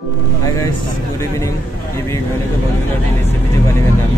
Hi guys, good evening. Maybe you're going to go to this video. I'm going to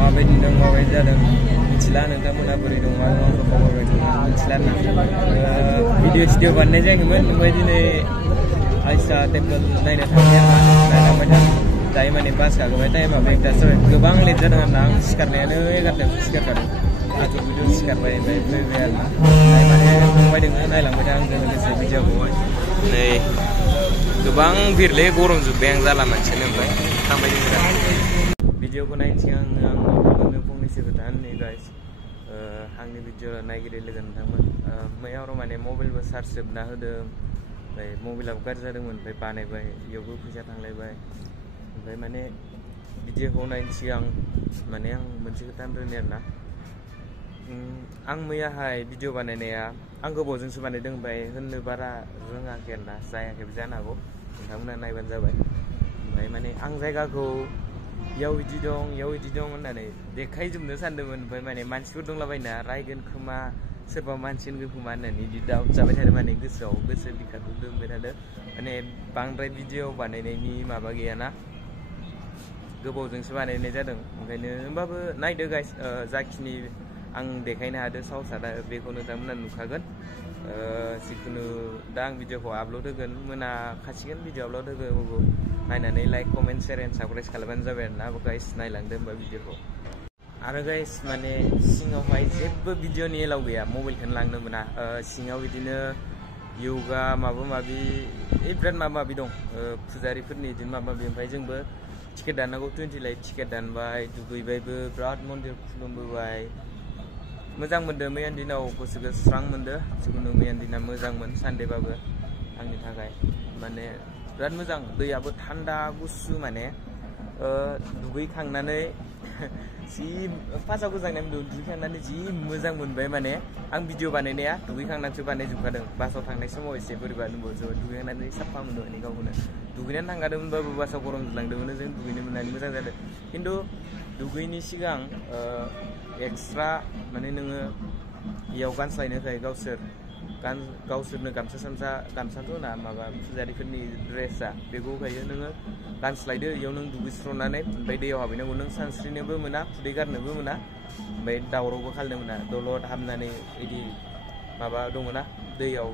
गोबां बिरले गरम जुबबाय आं जाला मानसियानो ओमफ्राय थांबाय जों भिडिअखौ नायनो सिगां आं नोंथांमोननो फंनैसो खोथा होननि गाइस आंनि भिडिअ नायगिरि लोगो नोंथांमोन मैयाव माने मबाइलबो चार्ज जोबना होदों ओमफ्राय मबाइलाबो गाज्रि जादोंमोन ओमफ्राय बानायबाय इयावबो फैसा थांलायबाय ओमफ्राय माने भिडिअखौ नायनो सिगां माने आं मोनसे खोथा होनग्रोनि आरोना आं मैयाहाय भिडिअ बानायनाया आं गोबावजोंसो बानायदों ओमफ्राय होननो बारा रोङाखै आरोना जायाखैबो जानो हागौ नोंथांमोना नायबानो जाबाय ओमफ्राय माने आं जायगाखौ इयाव इदि दं होननानै देखायजोबनो सानदोंमोन ओमफ्राय माने मानसिफोर दंलाबायना रायगोन खोमा सोरबा मानसि होनगोन खोमा होननानै बिदि दाउट जाबाय थादों माने गोसोआव गोसो बिखाखौ दोनबाय थादों माने बांद्राय भिडिअ बानायनायनि माबा गैयाना गोबावजोंसो बानायनाय जादों ओंखायनो होमबाबो नायदो गाइस जाखिनि आं देखायनो हादों साहसा दा बेखौ नोंथांमोना नुखागोन जिखुनु दा आं भिडिअखौ आपल'ड होगोन मोनाखासिगोन भिडिअ आपल'ड होगोन नायनानै like comment share end subscribe खालामबानो जाबाय आरोना गाइस नायलांदो होमबा भिडिअखौ आरो गाइस माने सिङावहाय जेबो भिडिअनि एलाउ गैया मबाइलखौनो लांनो मोना सिङाव बिदिनो योगा माबा माबि बिराद माबा माबि दं फुजारिफोरनि बिदिनो माबा माबि ओमफ्राय जोंबो टिकेट दाननांगौ 20 लाख टिकेट दानबाय दुगैबायबो बिराद मन्दिर खुलुमबोबाय मोजां मोनदों मैयानि दिनाव गोसोखौ स्रां मोनदों जिखुनु मैयानि दिना मोजांमोन सानडेबाबो आंनि थाखाय माने बिराद मोजां दैयाबो थान्दा गुसु माने दुगैखांनानै जि फार्स्टआव गोजांनाय दुगैखांनानै जि मोजां मोनबाय माने आं भिडिअ बानायनाया दुगैखांनानैसो बानायजोबखादों बासाव थांनाय समाव एसे बोरैबा नुबावजोबो दुगैखांनानै साफा मोनदों गावखौनो दुगैनानै थांगादोंमोनबाबो बासाव गरम जालांदोंमोन जों दुगैनो मोननानै मोजां जादों खिन्थु दुगैनि सिगां एक्सट्रा माने नोङो इयाव गानस्लायनो थाखाय गावसोरनो गामसाथ' ना माबा फुजारिफोरनि ड्रेसा बेखौ होखायो नोङो गानस्लायदो इयाव नों दुगैस्रनानै ओमफ्राय दैयाव हाबहैनांगौ नों सानस्रिनोबो मोना खुदै गारनोबो मोना ओमफ्राय दावरावबो खालामनो मोना दलद हाबनानै बिदि माबा दङ ना दैयाव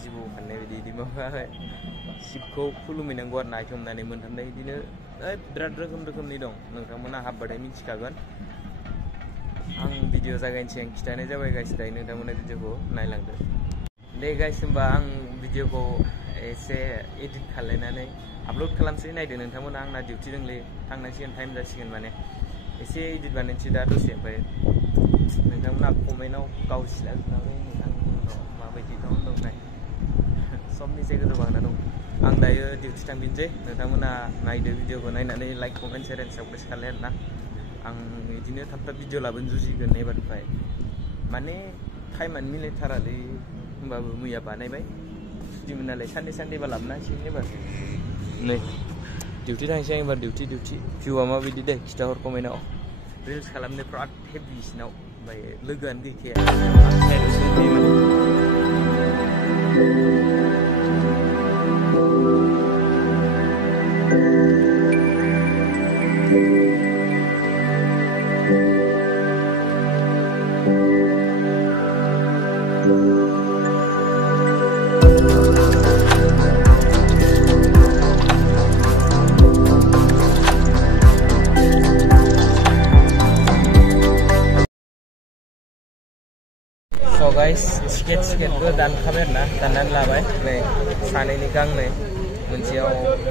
जिबौ खारनाय बिदि माबा शिबखौ खुलुमहैनांगौ आरो ना आथिंनानै मोनथामनाय बिदिनो बिराद रोखोमनि दं नोंथांमोना हाबबाथाय मिथिखागोन आं भिडिअ जागायनोसै आं खिथानाय जाबाय गाइस दायो नोंथांमोना भिडिअखौ नायलांदो दे गाइस होमबा आं भिडिअखौ एसे एडिट खालायनानै आपल'ड खालामसै नायदो नोंथांमोना आंना डिउटि दंलै थांनांसिगोन टाइम जासिगोन माने एसे एडिट बानायनोसै दा दसे ओमफ्राय नोंथांमोना कमेन्टआव गावसिला जुनानै नोंथांमोनाव माबायदि दं नाय सबनिसे गोजौ बांना दं आं दायो डिउटि थांफिनसै नोंथांमोना नायदो भिडिअखौ नायनानै like comment share end subscribe खालाय आरोना आं बिदिनो थाब भिडिअ लाबोनो जुजिगोन एबारनिफ्राय माने टाइमानो मिलायथारालै होमबाबो मैया बानायबाय सुटिमोन नालाय सानडेबा लाबोनो हासिगोन एबार नै डिउटि थांसै आं एबार डिउटि भिउआ माबायदि दे खिथाहर कमेन्टआव रिल्स खालामनो बिराद हेभिसिनाव ओमफ्राय लोगोआनो गैखाया आं साइडआवसो दंफैयोमोन So guys, टिकेटबो दानखाबाय आरोना दाननानै लाबाय नै सानैनि गांनै मोनसेयाव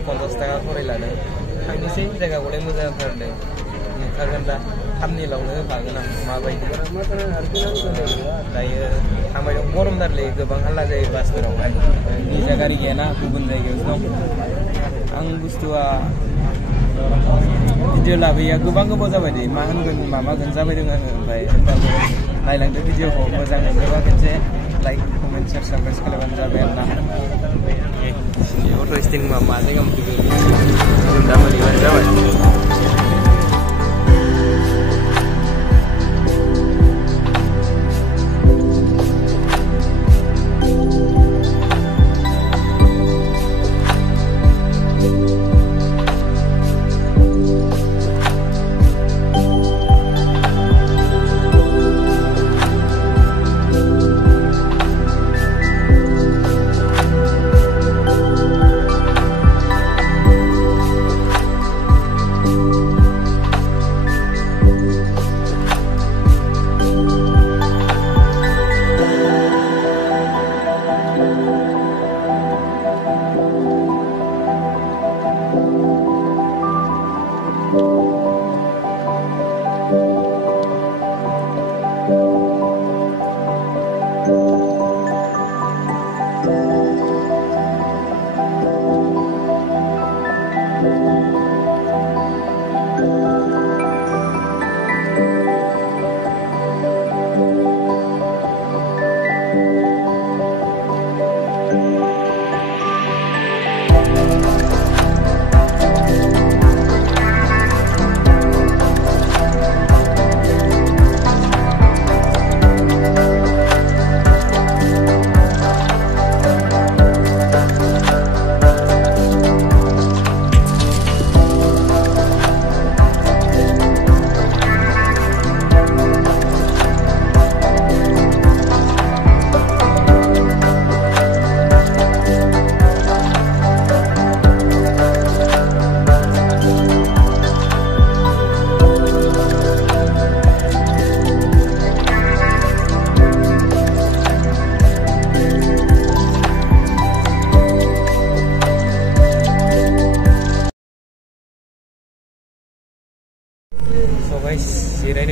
50 थाखा खरै लादों थांनोसै जायगाखौलाय मोजां जाथारदों नुखागोन दा थामनिलावनो होखागोन आं माबायदि दायो थांबाय दं गरमथारलै गोबां हाल्ला जायो बासफोरावहाय निजा गारि गैयाना गुबुन जायगायावसो दं आं बुस्थुआ भिडिअ लाबोया गोबां गोबाव जाबाय दे मा होनगोन माबागोन जाबायदों आङो ओमफ्राय होनबाबो नायलांदो भिडिअखौ मोजां मोनोबा खनसे लाइक कमेन्ट शेयार साबस्क्राइब खालामबानो जाबाय आरोना अट' स्टेन्ड मा जायगा मोनफैगोन दा मोनहैबानो जाबाय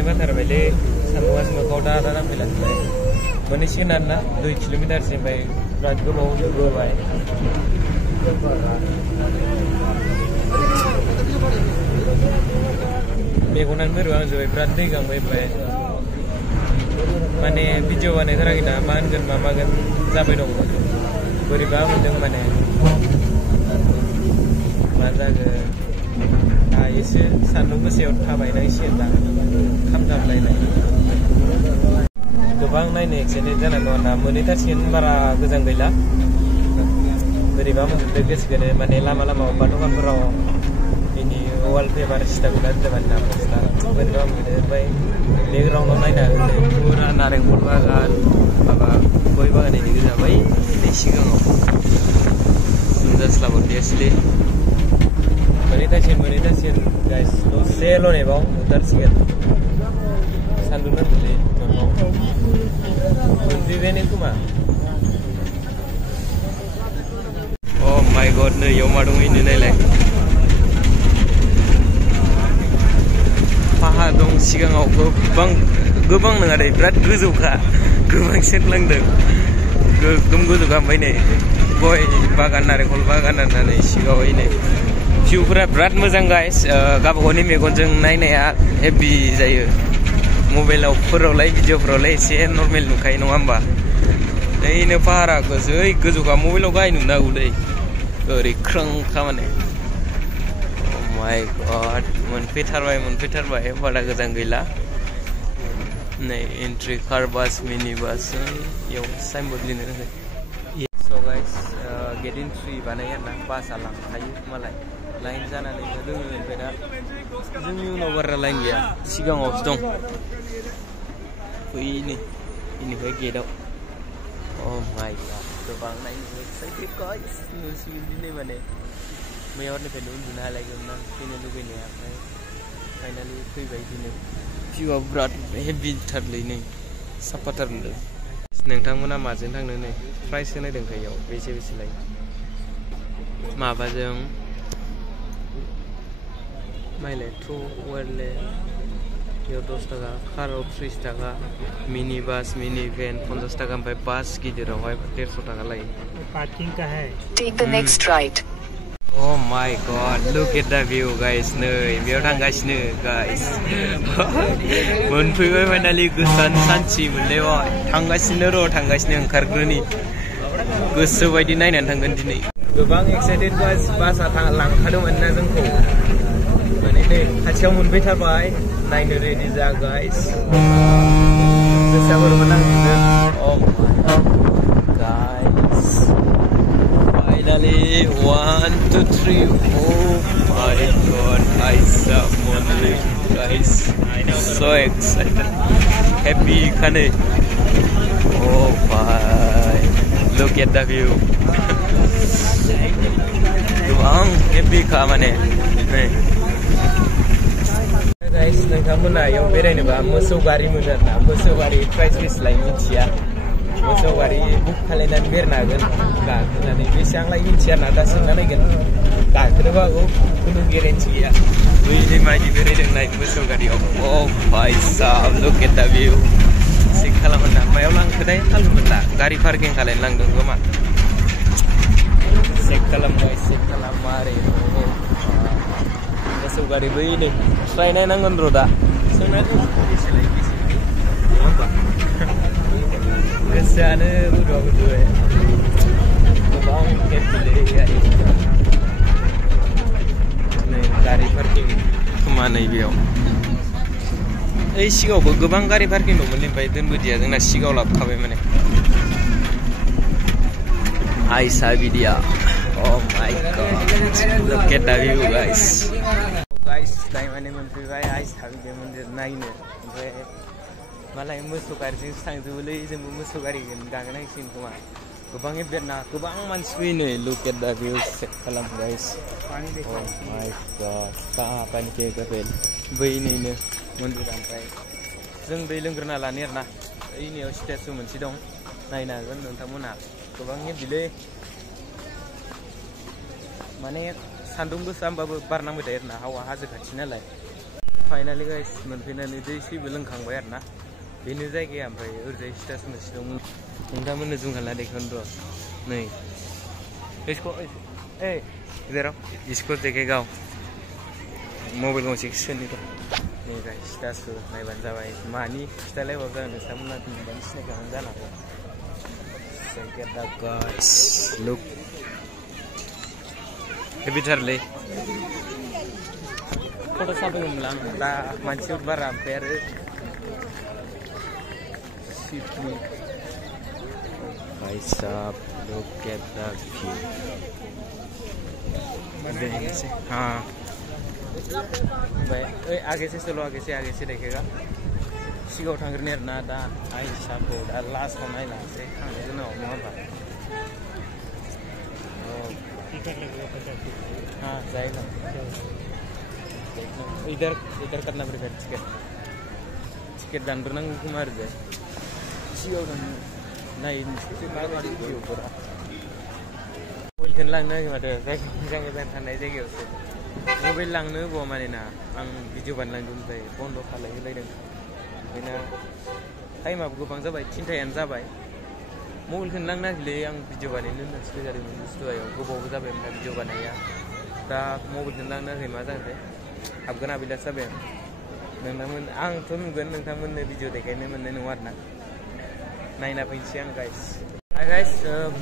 बाथारबायलै सान्दुंआ मोखाङाव दा नांफैलाजोब्बाय मोनहैसिगोन आरोना 2 किल'मिटारसिम ओमफ्राय बिराद गोबाव जोबोबाय मेगनानो बोरैबा आंजोबबाय बिराद दै गांबाय ओमफ्राय माने भिडिअ बानायथाराखैना मा होनगोन मा मागोन जाबाय दं बोरैबा मोनदों माने मा जागोन दायोसो सान्दुं गोसायाव थाबायनांसिगोन दा खामथाबलायनाय गोबां नायनो एक्साइटेड जानानै दं ना मोनहैथारसिगोन बारा गोजान गैला बोरैबा मोनजोबदों गोसोखौनो माने लामा लामा अबेबा दखानफोराव बिनि वालपेपार सिथाबना दोनबाय ना पस्टार बोरैबा मोनो ओमफ्राय बेकग्राउन्डआव नायनो हागोन फुरा नारेंखल बागान माबा गय बागान इदि गोजा बै सिगाङाव नुजास्लाबदियासैलै मोनहैथारसिगोन गाइस दसेल' नेबाव नुथारसिगोन सान्दुं नांदोंलै मोखाङाव मोनफैबायानो खोमा अ माय गड नै इयाव मा दं इनो नायलाय पाहार दं सिगाङाव गोबां नङा दे बिराद गोजौखा गोबां सेरलांदों गोगोम गोजौखा ओमफ्राय नै गय बागान नारेंखल बागान होननानै सिगाङाव नै भिउफोरा बिराद मोजां गाइस गावबागावनि मेगनजों नायनाया हेभि जायो मबाइलाव फोरावलाय भिडिअफोरावलाय एसे नर्मेल नुखायो नङा होमबा नैनो पाहारा गोजौखा मबाइलाव गाहाय नुनो हागौलै ओरै ख्रोंखा माने माय गड मोनफैथारबाय बारा गोजान गैला नै एन्ट्रि कार बास मिनि बास इयाव साइनबोर्ड लिरनो रोङै स' गाइस गेट एन्ट्रि बानायो आरोना बासआ लांखायो मालाय लाइन जानानैनो दोङो ओमफ्राय दा जोंनि उनाव बारा लाइन गैया सिगाङावसो दं फैनै बेनिफ्राय गेटआव अ माय गड गोबां नायनो एक्साइटेड गाइस नुसिगोन दिनै माने मैयानिफ्रायनो उन्दुनो हालायगौमोन आं फैनो लुबैनाया ओमफ्राय फाइनालि फैबाय दिनै भिउआ बिराद हेभिथारलै नै साफाथारलै नोंथांमोना माजों थांनो नै प्राइस होनायदों इयाव बेसे लायो माबाजों माइलाय टु वारले इयाव 10 थाखा काराव 30 थाखा मिनि बास मिनि भेन 50 थाखा ओमफ्राय बास गिदिरावहाय 150 थाखा लायो पार्किंग का है take the next right Oh my god, look at the view guys नै बेयाव थांगासिनो गाइस मोनफैबाय फाइनालि गोजान सानसि मोनलायबाय थांगासिनो ओंखारग्रोनि गोसो बायदि नायनानै थांगोन दिनै गोबां एक्साइटेड गाइस बासआ लांखादोंमोन ना जोंखौ माने नै खाथियाव मोनफैथारबाय नायनो रेडि जा गाइस गोसोआ बोरैबा नांदों oh guys finally 1 2 3 oh my god I saw Monday guys so excited happy kane oh my look at the view goang happy ka mane guys नोंथांमोना याव बेरायनोबा मोसौ गारि मोनो आरोना मोसौ गारि प्राइस बेसेलाय मिथिया मोसौ गारि बुक खालामनानै बेरायनो हागोन गाखोनानै बेसेबांलाय मिथिया ना दा सोंना नायगोन गाखोनोबो हागौ खुनु गेरेन्टि गैया बैनि मायदि बेरायदों नाय मोसौ गारियाव अ भाई साहब look at the view check खालामो ना मायाव लांखोथाय थाल मोनला गारि पार्किं खालामनो लांदों खोमा चेक खालाम आरो मोसौ गारि बै नै ट्राय नायनांगोन र' दा सोंनानै बेसेलाय बेसे नङा होमबा गोसोआनो गुदुआव गोबां हेभिलै गारि पार्किं खोमा नै बेयाव ओइ सिगाङावबो गोबां गारि पार्किं दंमोन ओमफ्राय दोनबोदिया जोंना सिगाङाव लाबोखाबाय माने आइसा बिदिया oh my god look at the view guys दाय माने मोनफैबाय आइसा बिदिया मन्दिर नायनो ओमफ्राय मालाय मोसौ गारिजोंसो थांजोबोलै जोंबो मोसौ गारि गाखोनांसिगोन खोमा गोबां एबेरना गोबां मानसि फैयो नै look at the view check खालाम गाइस oh my god पानी के गफेल बैनैनो मन्दिरा ओमफ्राय जों दै लोंग्रोना लानो आरोना ओइनियाव स्टेचु मोनसे दं नायनो हागोन नोंथांमोनहा गोबां हेभिलै माने सान्दुं गोसा होमबाबो बार नांबाय थायो आरोना हावा हाजो खाथि नालाय फाइनाली गाइस मोनफैनानै दै सैबो लोंखांबाय आरोना बेनो जायगाया ओमफ्राय ओरैजाय स्टेसन मोनसे दं नोंथांमोननो जुम खाला देखौनो र' नै इसको ए इधर इसको देखेगा मबाइल गंसे सोनि दं नै गाइस दासो नायबानो जाबाय मानि खिथालायबाबो जागोन नोंथांमोना नुबानो सिनायखागोन जानो हागौ Check it out guys look हेबिटारलै फट' साफायगौमोनला आं दा मानसिफोर बारा ओमफ्राय आरो सिटनि भाई साहब look at that view हाँ भाई ओए आगे से चलो आगे से देखेगा सिगाव थांग्रोनि आरोना दा आइसाखौ दा लास्टआव नायलांसै थांनाय उनाव नङा होमबा हाँ जाएगा इधर करना पड़ेगा टिकट दानग्रोनांगौ खोमा आरो सिगाव थांनो नायनोसै माबायदि भिउफोरा मबाइलखौनो लांनो होयो माथो जायगा मोजां थानाय जायगायावसो मबाइल लांनो होबावा माने ना आं भिडिअ बानायलांदों ओमफ्राय बन्द' खालायहोलायदों ओंखायनो टाइमाबो गोबां जाबाय 3टायानो जाबाय मबाइलखौनो लांनो नागिरलै आं भिडिअ बानायनो होननानैसो फैजादोंमोन बुस्थुआव गोबावबो जाबाय ओमफ्राय भिडिअ बानाया दा मबाइलखौनो लांनो नागिरै मा जागोनथाय हाबगोन हाबिलासो जाबाय नोंथांमोन आंथ' नुगोन नोंथांमोननो भिडिअ देखायनो मोननाय नङा आरोना नायना फैनोसै आं गाइस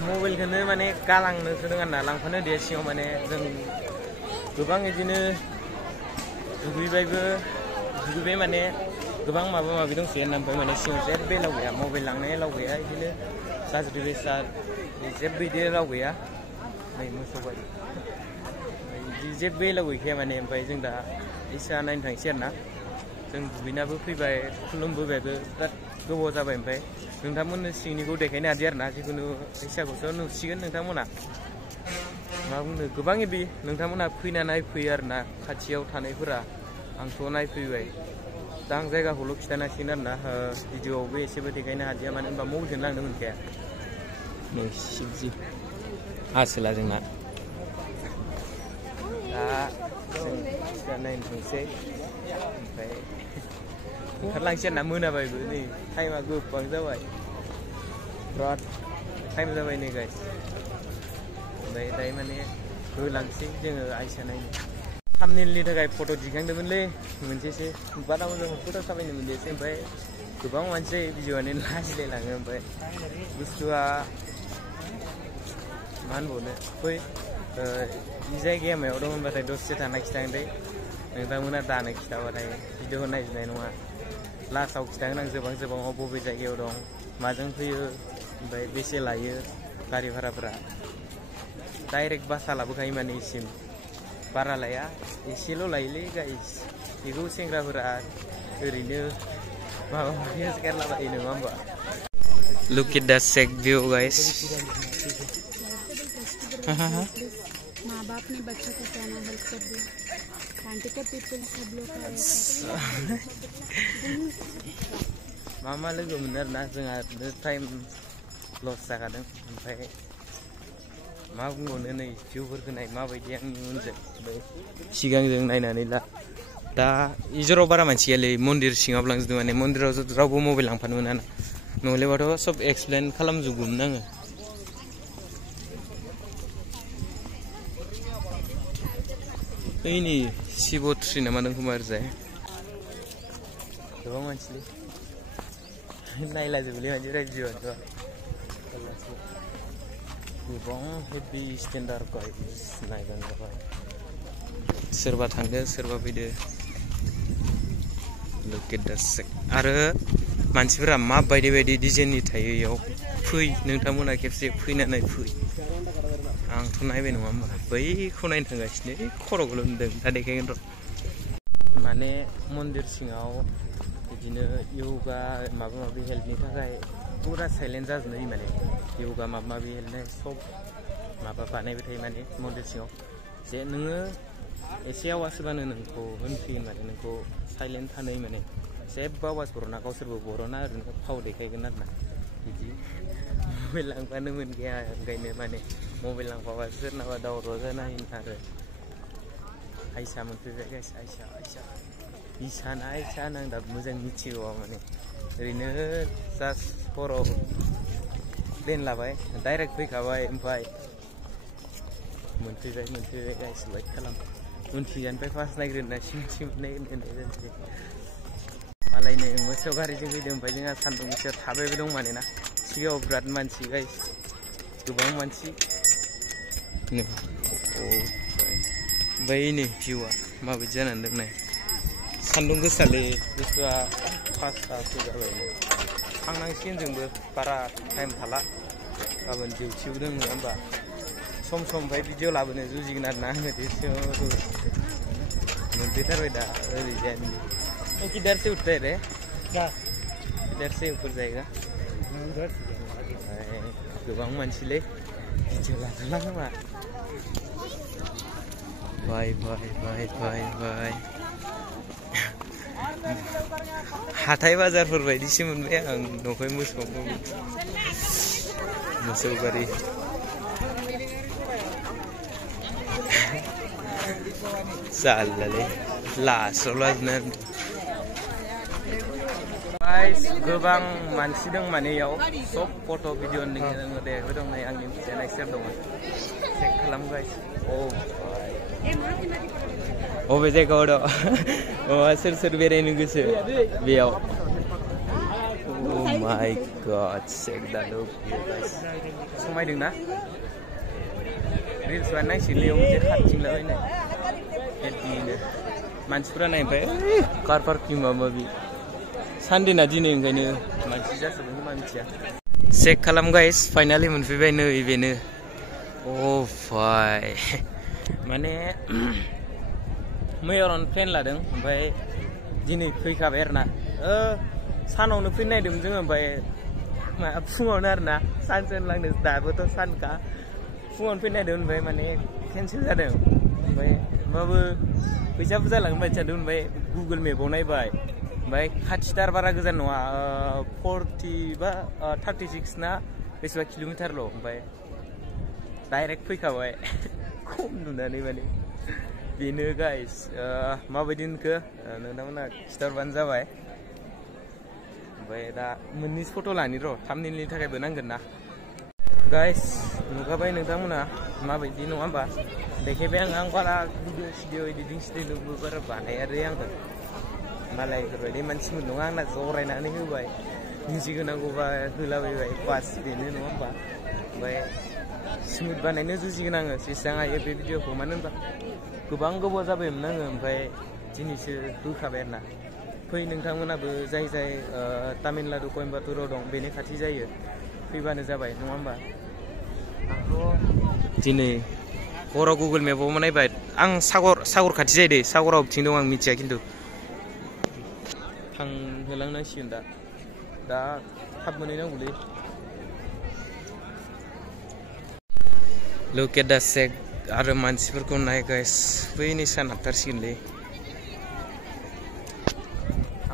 मबाइलखौनो माने गालांनो होदों आरोना लांफानो दे सिङाव माने जों गोबां बिदिनो दुगैबाय माने गोबां माबा माबि दंसै होनना ओमफ्राय माने सिङाव जेबो एलाव गैया मबाइल लांनाय एलाव गैया बिदिनो गाज्रि बेसाद जेबो बिदि एलाव गैया नै मोसौ बायदि बिदि जेबो एलाव गैखाया माने ओमफ्राय जों दा इसा नायनो थांसै आरोना जों दुगैनाबो फैबाय खुलुमबोबायबो बिराद गोबाव जाबाय ओमफ्राय नोंथांमोननो सिंनिखौ देखायनो हादों आरोना जिखुनु इसाखौसो नुसिगोन नोंथांमोना मा बुंनो गोबां इदि नोंथांमोना फैना नायफैयो आरोना खाथियाव थानायफोरा आंथ' नायफैबाय दा आं जायगाखौल' खिन्थानो हासिगोन आरोना भिडिअआवबो एसेबो देखायनो हादिया मानो होनबा मबाइलखौनो लांनो मोनखाया नै शिबजि आसोला जोंना दा जों सिदा नायनो थांसै ओमफ्राय ओंखारलांसै आरोना मोनाबायबो नै टाइमा गोबां जाबाय बिराद टाइम जाबाय नै गाइस ओमफ्राय दायो माने होलांसै जोङो आइसा नायनो थाम्बनेलनि थाखाय फट' दिखांदोंमोनलै मोनसेसो बारा मोजां फट' साफायनो मोनदियासै ओमफ्राय गोबां मानसि भिडिअआनो लाजिलायलाङो ओमफ्राय बुस्थुआ मा होनबावनो फै जायगाया मायाव दं होनबाथाय दसे थाना खिथागोन नोंथांमोना दानो खिथाबाथाय भिडिअखौ नायजोबनाय नङा लास्टआव खिथागोन आं जोबां बबे जायगायाव दं माजों फैयो ओमफ्राय बेसे लायो गारि भाराफोरा डाइरेक्ट बासआ लाबोखायो माने इसिम बारा लाया एसेल' लायोलै गाइस बेखौ सेंग्राफोरा ओरैनो माबा माबि गारलाबायो नङा होमबा look at the sake view guys माँ बाप ने बच्चों को क्या ना हेल्प कर दी आंटी पीपल सब लोग मा मा लोगो मोनो आरोना जोंहा टाइम लस जाखादों ओमफ्राय मा बुंबावनो नै भिउफोरखौ नाय माबायदि आंनि उनजों सिगांजों नायनानै ला दा इजराव बारा मानसि गैयालै मन्दिर सिङाव लांजोबदों माने मन्दिराव रावबो मबाइल लांफानो मोना ना नहलेबाथ' सब एक्सप्लेन खालामजोबगौमोन आङो ओइ नै शिबट्रि नामा दं खोमा ओरैजाय गोबां मानसिलै नायलाजोबोलै मानसिफोरा भिडिअ'आथ' गोबां हेभि स्टेन्डार्ड गाइस नायबानो जाबाय सोरबा थांदो सोरबा फैदो लुक एट द सेक आरो मानसिफोरा माबायदि बायदि डिजाइननि थायो इयाव फै नोंथांमोना खेबसे फैनानै फै आंथ' नायबाय नङा होमबा बैखौ नायनो थांगासिनो खर'खौल' नुदों दा देखायगोन र' माने मन्दिर सिङाव बिदिनो योगा माबा माबि हेल्थनि थाखाय पुरा साइलेन्ट जाजोबनो होयो माने योगा माबा माबि हेल्थनि सब माबा बानायबाय थायो माने मन्दिर सिङाव जे नोङो एसे आवाज होबानो नोंखौ होनफैगोन माने नोंखौ साइलेन्ट थानो होयो माने जेबो आवाज बर'ना गावसोरबो बर'ना ओरैनो फाव देखायगोन आरोना बिदि मबाइल लांफानो मोनखाया ओंखायनो माने मबाइल लांफाबा सोरनाबा दावराव जानो हायो आरो आइसा मोनफैबाय गाइस आइसा आं दा मोजां मिथिगौ माने ओरैनो जास्ट हराव प्लेन लाबाय डाइरेक्ट फैखाबाय ओमफ्राय मोनफैबाय गाइस वेट खालाम उनथिंजानिफ्राय फार्स्ट नायग्रोना सिंथिं नायग्रोनाय जानोसै मालायनो मोसौ गारिजों फैदों ओमफ्राय जोंहा सान्दुं गोसायाव थाबायबो दं माने ना सिगाङाव बिराद मानसि गाइस गोबां मानसि बै नै भिउआ माबायदि जानानै दं नाय सान्दुं गोसालै बुस्थुआ 5तासो जाबाय थांनांसिगोन जोंबो बारा टाइम थाला गाबोन डिउटिबो दं नङा होमबा सम ओमफ्राय भिडिअ लाबोनो जुजिगोन आरोना आङो मोनफैथारबाय दा ओरैजाय किधर से उठते रे किधर से ऊपर जाएगा गोबां मानसिलै भिडिअ लाथ'ला खोमा बाय हाथाय बाजारफोर बायदिसो मोनबाय आं न'खै मोसौ गारि जालालै लास्टआव लाजोबना गाइस गोबां मानसि दं माने इयाव सब फट' भिडिअ देखायबाय दं नै आंनि मिथिनाय सोर दङ चेक खालाम गाइस बबे जायगायाव दं सोर बेरायनो गोसो बेयाव Oh my god, check that look guys. समायदोंना रिल्स बानायनांसिगोनलै मोनसे खाथिंलाबायनाय बिदिनो मानसिफोरा नायबाय कार पार्किं माबा माबि सानदेना दिनै ओंखायनो मानसि जासोदों खोमा मिथिया चेक खालाम गाइस फाइनालि मोनफैबाय नै बेनो अ भाई माने मैयारन प्लेन लादों ओमफ्राय दिनै फैखाबाय आरोना सानावनो फैनो नागिरदोंमोन जोङो ओमफ्राय फुङावनो आरोना सानसो होनलांदों दाबोथ' सानखा फुङावनो फैनो नागिरदोंमोन ओमफ्राय माने केन्सेल जादों ओमफ्राय होमबाबो फैसा बुरजा लागोन बायदि सानदों ओमफ्राय गुगोल मेपाव नायबाय ओमफ्राय खाथिथार बारा गोजान नङा 40 बा 36 ना बेसेबा किल'मिटारल' ओमफ्राय डाइरेक्ट फैखाबाय खम नुनानै माने बेनो गाइस माबायदि नुखो नोंथांमोना खिथाहरबानो जाबाय ओमफ्राय दा मोननैसो फट' लानि र' थाम्बनेइलनि थाखायबो नांगोन ना गाइस नुखाबाय नोंथांमोना माबायदि नङा होमबा देखायबाय आं बारा भिडिअ इडिटिंबो बारा बानायालै आंबो मालायफोरबायदि मानसिफोर नङा आंना जरायनानै होबाय मिउजिक होनांगौबा होलाबायबाय बास बेनो नङा होमबा ओमफ्राय स्मुथ बानायनो जुजिगोन आङो जेसेबां हायो बे भिडिअखौ मानो होनबा गोबां गोबाव जाबायमोन आङो ओमफ्राय दिनैसो होखाबाय आरोना फै नोंथांमोनाबो जाय तामिलनाडु कयम्बाटुराव दं बेनि खाथि जायो फैबानो जाबाय नङा होमबा आंथ' दिनै हराव गुगोल मेपाव नायबाय आं सागर खाथि जायो दे सागराव बिथिं दं आं मिथिया खिन्थु थांहोलांनांसिगोन दा थाब मोनहैनांगौलै लुक एट दा सेक आरो मानसिफोरखौ नाय गाइस बैनि सान हाबथारसिगोनलै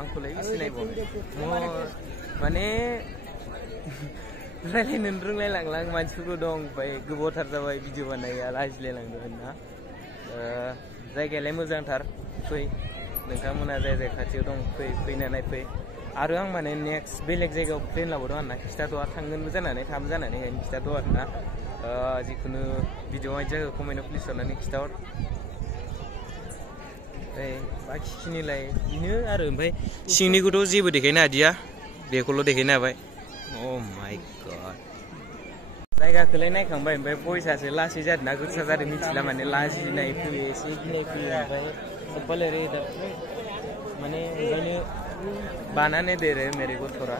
आंखौलाय सिनायबावनो माने रायलायनो रोंलायलांला मानसिफोरबो दं ओमफ्राय गोबावथार जाबाय भिडिअ बानाया लाजिलायलांदों ना जायगायालाय मोजांथार फै नोंथांमोना जाय खाथियाव दं फैनानै फै आरो आं माने नेक्स्ट बेलेग जायगायाव प्लेन लाबावदों आरोना खिथाथ'आ थांगोनबो जानानै थाबो जानानै ओंखायनो खिथाथ' आरोना जिखुनु भिडिअ माबायदि जायगायाव कमेन्टआव प्लिज हरनानै खिथाहर ओमफ्राय बाखिखिनिलाय बेनो आरो ओमफ्राय सिंनिखौथ' जेबो देखायनो हादिया बेखौल' देखायनो हाबाय अ माय गड जायगाखौलाय नायखांबाय ओमफ्राय भइसआसो लासै जादों ना गोसा जादों मिथिला माने लाजिनाय फैयो एसे गिनाय फैयो ओमफ्राय सबबालाय माने ओंखायनो बानानै देरो मेरे गथ'रा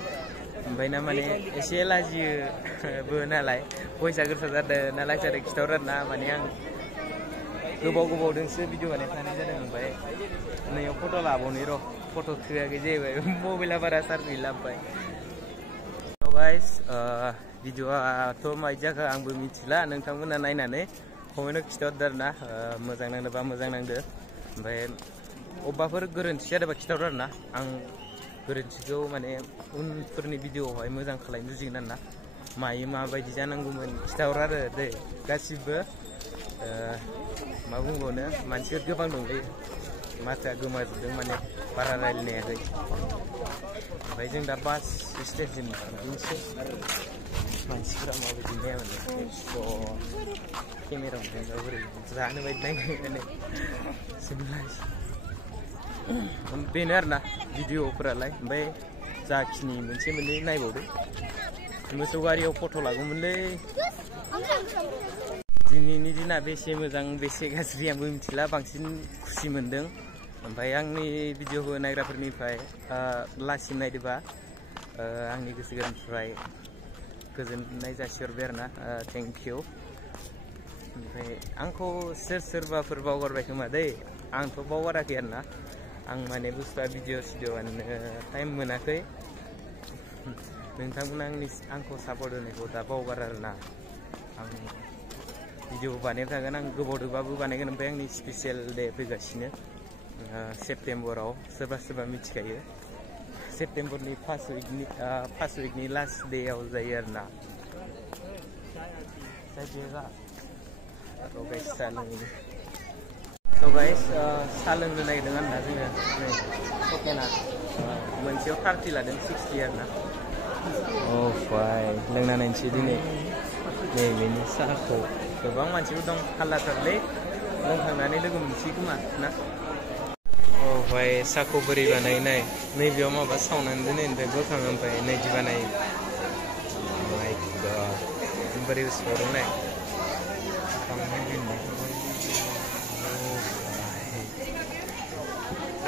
ओमफ्राय ना माने एसे लाजियोबो नालाय भइसआ गोसा जादों ना लासै जादों खिथाहर आरोना माने आं गोबावदोंसो भिडिअ बानायखानाय जादों ओमफ्राय नैयाव फट' लाबावनि र' फट' थोआखै जाहैबाय मबाइला बारा चार्ज गैला ओमफ्राय गाइस भिडिअआथ' माबायदि जाखो आंबो मिथिला नोंथांमोना नायनानै कमेन्टआव खिथाहरदो आरोना मोजां नांदोंबा मोजां नांदो ओमफ्राय अबेबाफोर गोरोन्थि जादोंबा खिथाहर आरोना आं गोरोन्थिखौ माने उनफोरनि भिडिअआवहाय मोजां खालामनो जुजिगोन आरोना माबायदि जानांगौमोन खिथाहर आरो दे गासिबो मा बुंबावनो मानसिफोर गोबां दंलै माथोआ गोमाजोबदों माने बारा रायलायनायाखै ओमफ्राय जों दा बास स्टेशन थांफिनसै मानसिफोरा माबायदि नायामोन केमेरा हमदोंबा बोरै जानो बायदि नायनानै बेनो आरोना भिडिअफोरालाय ओमफ्राय जाखिनि मोनसे मोननै नायबावदो मोसौ गारियाव फट' लागौमोनलै दिनैनि दिना बेसे मोजां बेसे गाज्रि आंबो मिथिला बांसिन खुसि मोनदों ओमफ्राय आंनि भिडिअखौ नायग्राफोरनिफ्राय लासिम नायदोंबा आंनि गोसो गोरबोनिफ्राय गोजोननाय जासिहरबाय आरोना थेंक इउ ओमफ्राय आंखौ सोरबाफोर बावगारबाय खोमा दै आंथ' बावगाराखै आरोना आं माने बुस्थुआ भिडिअ बानायनो टाइम मोनाखै नोंथांमोना आंखौ सापर्ट होनायखौ दा बावगार आरोना आं भिडिअ बानायबाय थागोन आं गोबावदोंबाबो बानायगोन ओमफ्राय आंनि स्पेसियेल डे फैगासिनो सेप्तेम्बराव सोरबा मिथिखायो सेप्तेम्बरनि फार्स्ट उइकनि लास्ट डेआव जायो आरोना साहा लोंनो नागिरदों आरोना जोङो नै टकेना मोनसेयाव 30 लादों 60 आरोना लोंना नायनोसै दिनै नै बेनि साहाखौ गोबां मानसिफोर दं हाल्लाथारलै लोंखांनानै लोगो मोनसै खोमा ना साहाखौ बोरै बानायो नाय नैबेयाव माबा सावनानै दोनो ओमफ्राय बोखाङो ओमफ्राय नैदि बानायो बोरै गोसोआव नाय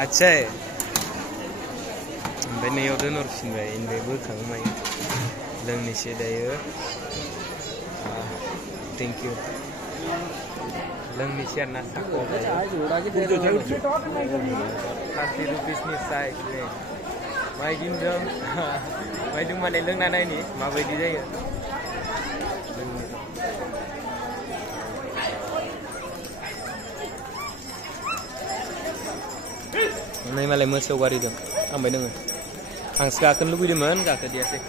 आच्छा ओमफ्राय नैयाव दोनहरफिनबाय ओमफ्राय बोखाङो मायो लोंनोसै दायो थेंक इउ लोंनोसै आरोना साहाखौ 30 रुपिसनि साहा मायदों माने लोंना नायनि माबायदि जायो नै मालाय मोसौ गारि दं थांबाय दोङो आंसो गाखोनो लुबैदोंमोन गाखोदियासै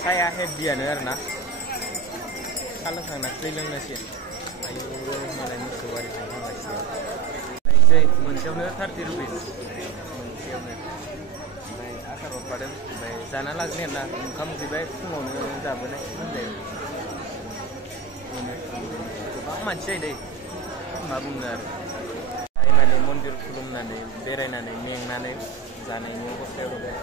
साया हेभियानो आरोना साहा लोंखांना दै लोंनोसै आयु मालाय मोसौ गारिजों थांगासिनो मोनसेयावनो 30 रुपिस मोनसेयावनो ओमफ्राय आसार हरफादों ओमफ्राय जाना लाजों आरोना ओंखाम उखैबाय फुङावनो जाबोनाय होनजायो गोबां मानसि जायो दै मा बुंनो आरो माने मन्दिर खुलुमनानै बेरायनानै मेंनानै जानायनि अबस्थायाव दं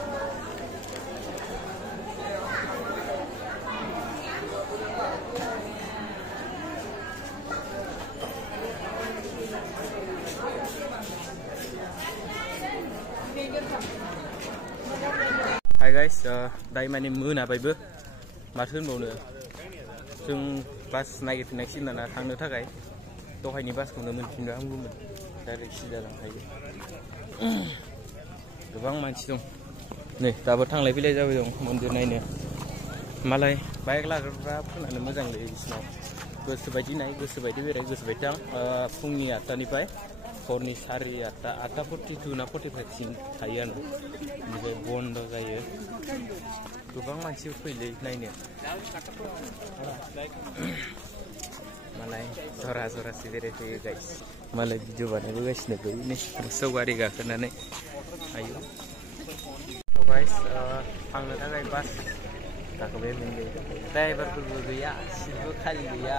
हाय गाइस दायो माने मोनाबायबो माथो होनबावनो जों बास नागिरफिननांसिगोन दाना थांनो थाखाय दहायनि बासखौनो मोनफिनबा हामगौमोन डाइरेक्ट सिदा लांखायो गोबां मानसि दं नै दाबो थांलाय फैलाय जाबाय दं मन्दिर नायनो मालाय बाइक लाग्राफ्रा फैनानै मोजांलै बिसिनाव गोसोबायदि नाय गोसोबायदि बेराय गोसोबायदि थां फुंनि 8टानिफ्राय हरनि 8:42 ना 45सिम थायो आरो ओमफ्राय बन्द जायो गोबां मानसिफोर फैलै नायनो मालाय जरासे बेरायफैयो गाइस मालाय भिडिअ बानायबोगासिनो बैनो मोसौ गारि गाखोनानै आयु गाइस थांनो थाखाय बास गाखोबाय मोनबाय ड्राइभारफोरबो गैया सिटबो खालि गैया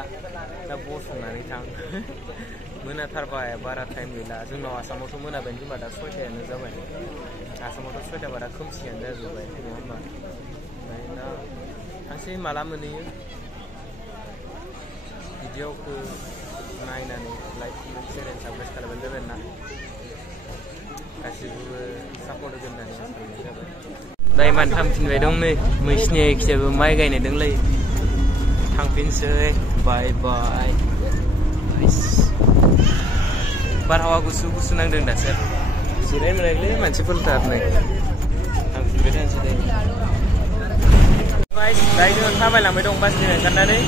दा गसंनानै थां मोनाथारबाय बारा टाइम गैला जोंनाव आसामावथ' मोनाबायनो होनबा दा 6टायानो जाबाय आसामावथ' 6टा बारा खोमसियानो जाजोब्बाय नङा होमबा ओमफ्राय दा थांसै माला मोनहैयो भिडिअखौ नायनानै like comment share end subscribe खालामबानो जाबाय ना गासिबो सापर्ट होगोन होननानै आसा खालामनाय जाबाय दायो मानो थांफिनबाय दं नै मैसिनि खिजाबो माइ गायनाय दंलै थांफिनसै बाय बाय बारहावा गुसु नांदों दासो जिरायनो मोनाखैलै मानसिफोरथार नै थांफिनबाय थानोसै दायो थाबायलांबाय दं बासनिफ्राय ओंखारनानै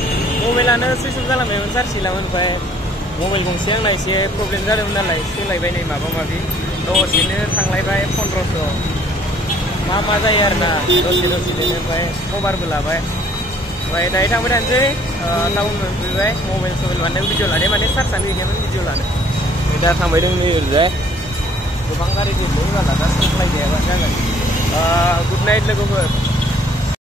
मबाइलानो सुइच अफ जालांबायमोन चार्ज गैलामोन ओमफ्राय मबाइल गंसे आंना एसे प्रब्लेम जादोंमोन नालाय सोलायबाय नै माबा माबि दसेनो थांलायबाय 1500 मा जायो आरोना दसेनो ओमफ्राय कभारबो लाबाय ओमफ्राय दायो थांबाय थानोसै टाउन मोनफैबाय मबाइल सबाइल बानायनाय भिडिअ लानाय माने सार्चआनो गैखायामोन भिडिअ लानो दा थांबाय दं नै ओरैजाय गोबां गारि गैलै बाला दा साप्लाय गैयाबानो जागोन गुड नाइट लोगोफोर